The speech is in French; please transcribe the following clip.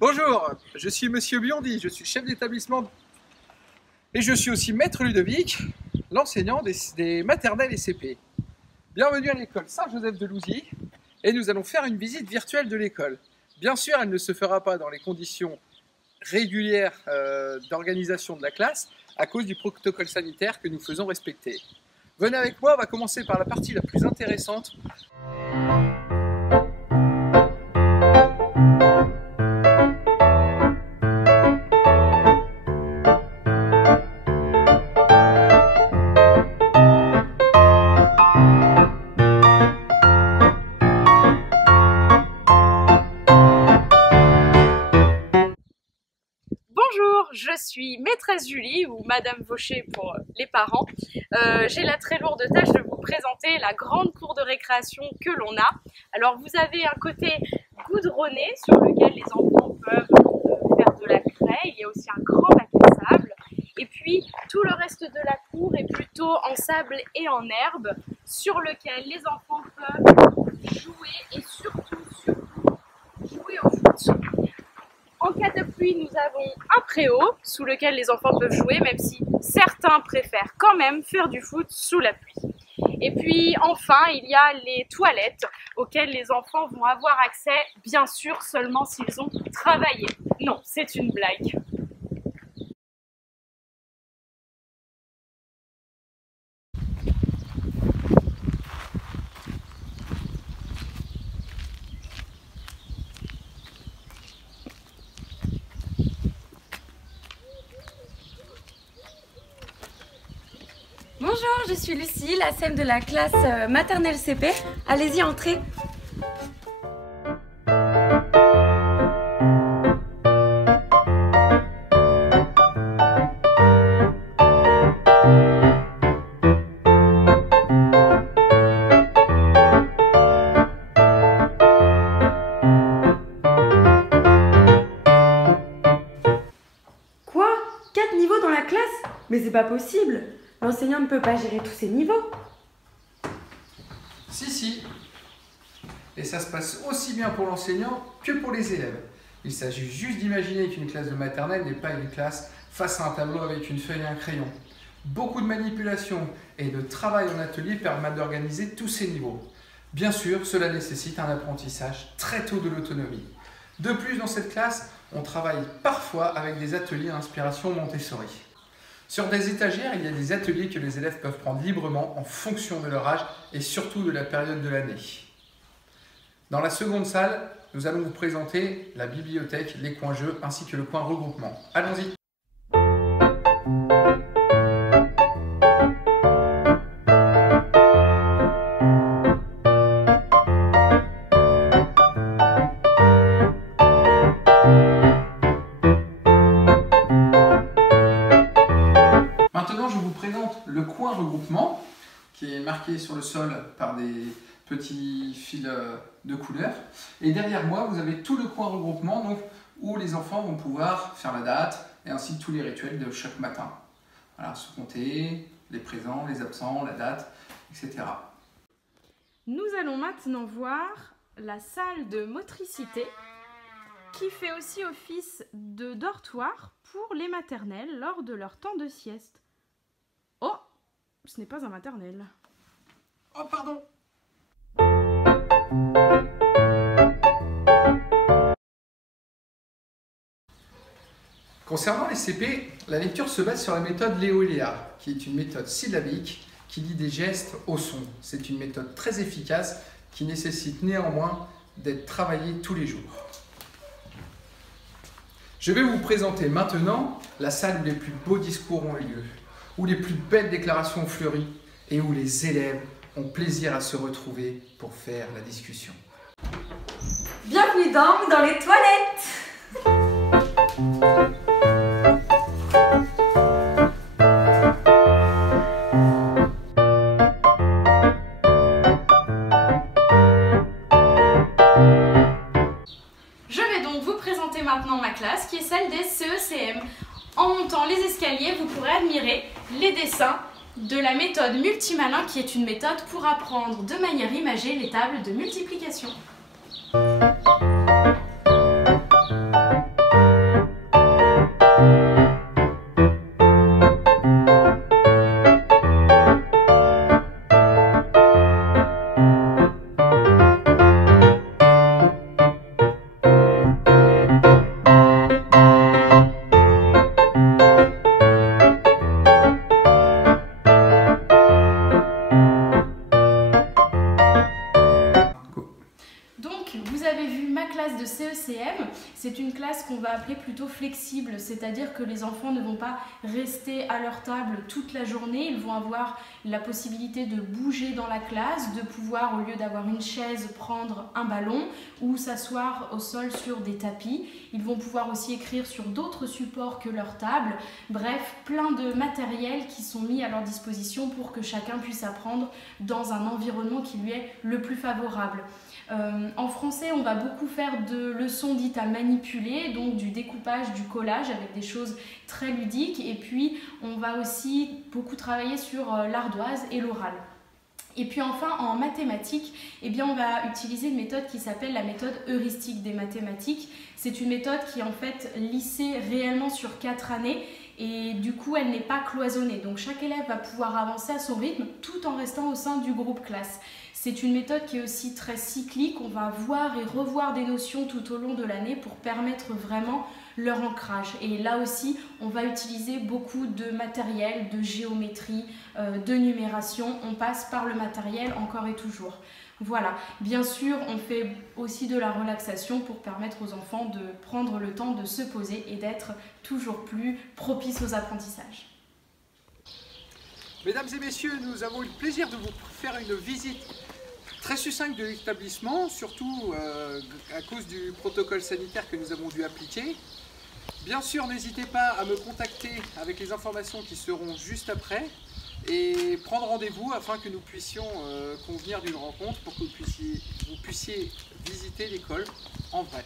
Bonjour, je suis Monsieur Biondi, je suis chef d'établissement et je suis aussi maître Ludovic, l'enseignant des maternelles et CP. Bienvenue à l'école Saint-Joseph de Louzy et nous allons faire une visite virtuelle de l'école. Bien sûr, elle ne se fera pas dans les conditions régulières d'organisation de la classe à cause du protocole sanitaire que nous faisons respecter. Venez avec moi, on va commencer par la partie la plus intéressante. Bonjour, je suis maîtresse Julie ou Madame Vaucher pour les parents. J'ai la très lourde tâche de vous présenter la grande cour de récréation que l'on a. Alors vous avez un côté goudronné sur lequel les enfants peuvent faire de la craie. Il y a aussi un grand bac à sable. Et puis tout le reste de la cour est plutôt en sable et en herbe sur lequel les enfants peuvent jouer et surtout jouer au foot. En cas de pluie, nous avons un préau sous lequel les enfants peuvent jouer, même si certains préfèrent quand même faire du foot sous la pluie. Et puis enfin, il y a les toilettes auxquelles les enfants vont avoir accès, bien sûr, seulement s'ils ont travaillé. Non, c'est une blague. Bonjour, je suis Lucie, la CM de la classe maternelle CP. Allez-y, entrez. Quoi? 4 niveaux dans la classe? Mais c'est pas possible! L'enseignant ne peut pas gérer tous ces niveaux. Si. Et ça se passe aussi bien pour l'enseignant que pour les élèves. Il s'agit juste d'imaginer qu'une classe de maternelle n'est pas une classe face à un tableau avec une feuille et un crayon. Beaucoup de manipulation et de travail en atelier permettent d'organiser tous ces niveaux. Bien sûr, cela nécessite un apprentissage très tôt de l'autonomie. De plus, dans cette classe, on travaille parfois avec des ateliers à inspiration Montessori. Sur des étagères, il y a des ateliers que les élèves peuvent prendre librement en fonction de leur âge et surtout de la période de l'année. Dans la seconde salle, nous allons vous présenter la bibliothèque, les coins jeux ainsi que le coin regroupement. Allons-y! Maintenant, je vous présente le coin regroupement qui est marqué sur le sol par des petits fils de couleur. Et derrière moi, vous avez tout le coin regroupement donc, où les enfants vont pouvoir faire la date et ainsi tous les rituels de chaque matin. Voilà, se compter, les présents, les absents, la date, etc. Nous allons maintenant voir la salle de motricité qui fait aussi office de dortoir pour les maternelles lors de leur temps de sieste. Oh, ce n'est pas un maternel. Oh, pardon! Concernant les CP, la lecture se base sur la méthode Léo et Léa, qui est une méthode syllabique qui lie des gestes au son. C'est une méthode très efficace qui nécessite néanmoins d'être travaillée tous les jours. Je vais vous présenter maintenant la salle où les plus beaux discours ont eu lieu, où les plus belles déclarations ont fleuri et où les élèves ont plaisir à se retrouver pour faire la discussion. Bienvenue dans les toilettes. Je vais donc vous présenter maintenant ma classe qui est celle des CECM. En montant les escaliers, vous pourrez admirer les dessins de la méthode Multimalin, qui est une méthode pour apprendre de manière imagée les tables de multiplication. Vous avez vu ma classe de CECM, c'est une classe qu'on va appeler plutôt flexible, c'est-à-dire que les enfants ne vont pas rester à leur table toute la journée, ils vont avoir la possibilité de bouger dans la classe, de pouvoir, au lieu d'avoir une chaise, prendre un ballon ou s'asseoir au sol sur des tapis. Ils vont pouvoir aussi écrire sur d'autres supports que leur table. Bref, plein de matériel qui sont mis à leur disposition pour que chacun puisse apprendre dans un environnement qui lui est le plus favorable. En français, on va beaucoup faire de leçons dites à manipuler, donc du découpage, du collage avec des choses très ludiques. Et puis, on va aussi beaucoup travailler sur l'ardoise et l'oral. Et puis enfin, en mathématiques, eh bien, on va utiliser une méthode qui s'appelle la méthode heuristique des mathématiques. C'est une méthode qui est en fait lissée réellement sur 4 années et du coup, elle n'est pas cloisonnée. Donc chaque élève va pouvoir avancer à son rythme tout en restant au sein du groupe classe. C'est une méthode qui est aussi très cyclique. On va voir et revoir des notions tout au long de l'année pour permettre vraiment leur ancrage. Et là aussi, on va utiliser beaucoup de matériel, de géométrie, de numération. On passe par le matériel encore et toujours. Voilà, bien sûr, on fait aussi de la relaxation pour permettre aux enfants de prendre le temps de se poser et d'être toujours plus propices aux apprentissages. Mesdames et messieurs, nous avons eu le plaisir de vous faire une visite très succincte de l'établissement, surtout à cause du protocole sanitaire que nous avons dû appliquer. Bien sûr, n'hésitez pas à me contacter avec les informations qui seront juste après et prendre rendez-vous afin que nous puissions convenir d'une rencontre pour que vous puissiez visiter l'école en vrai.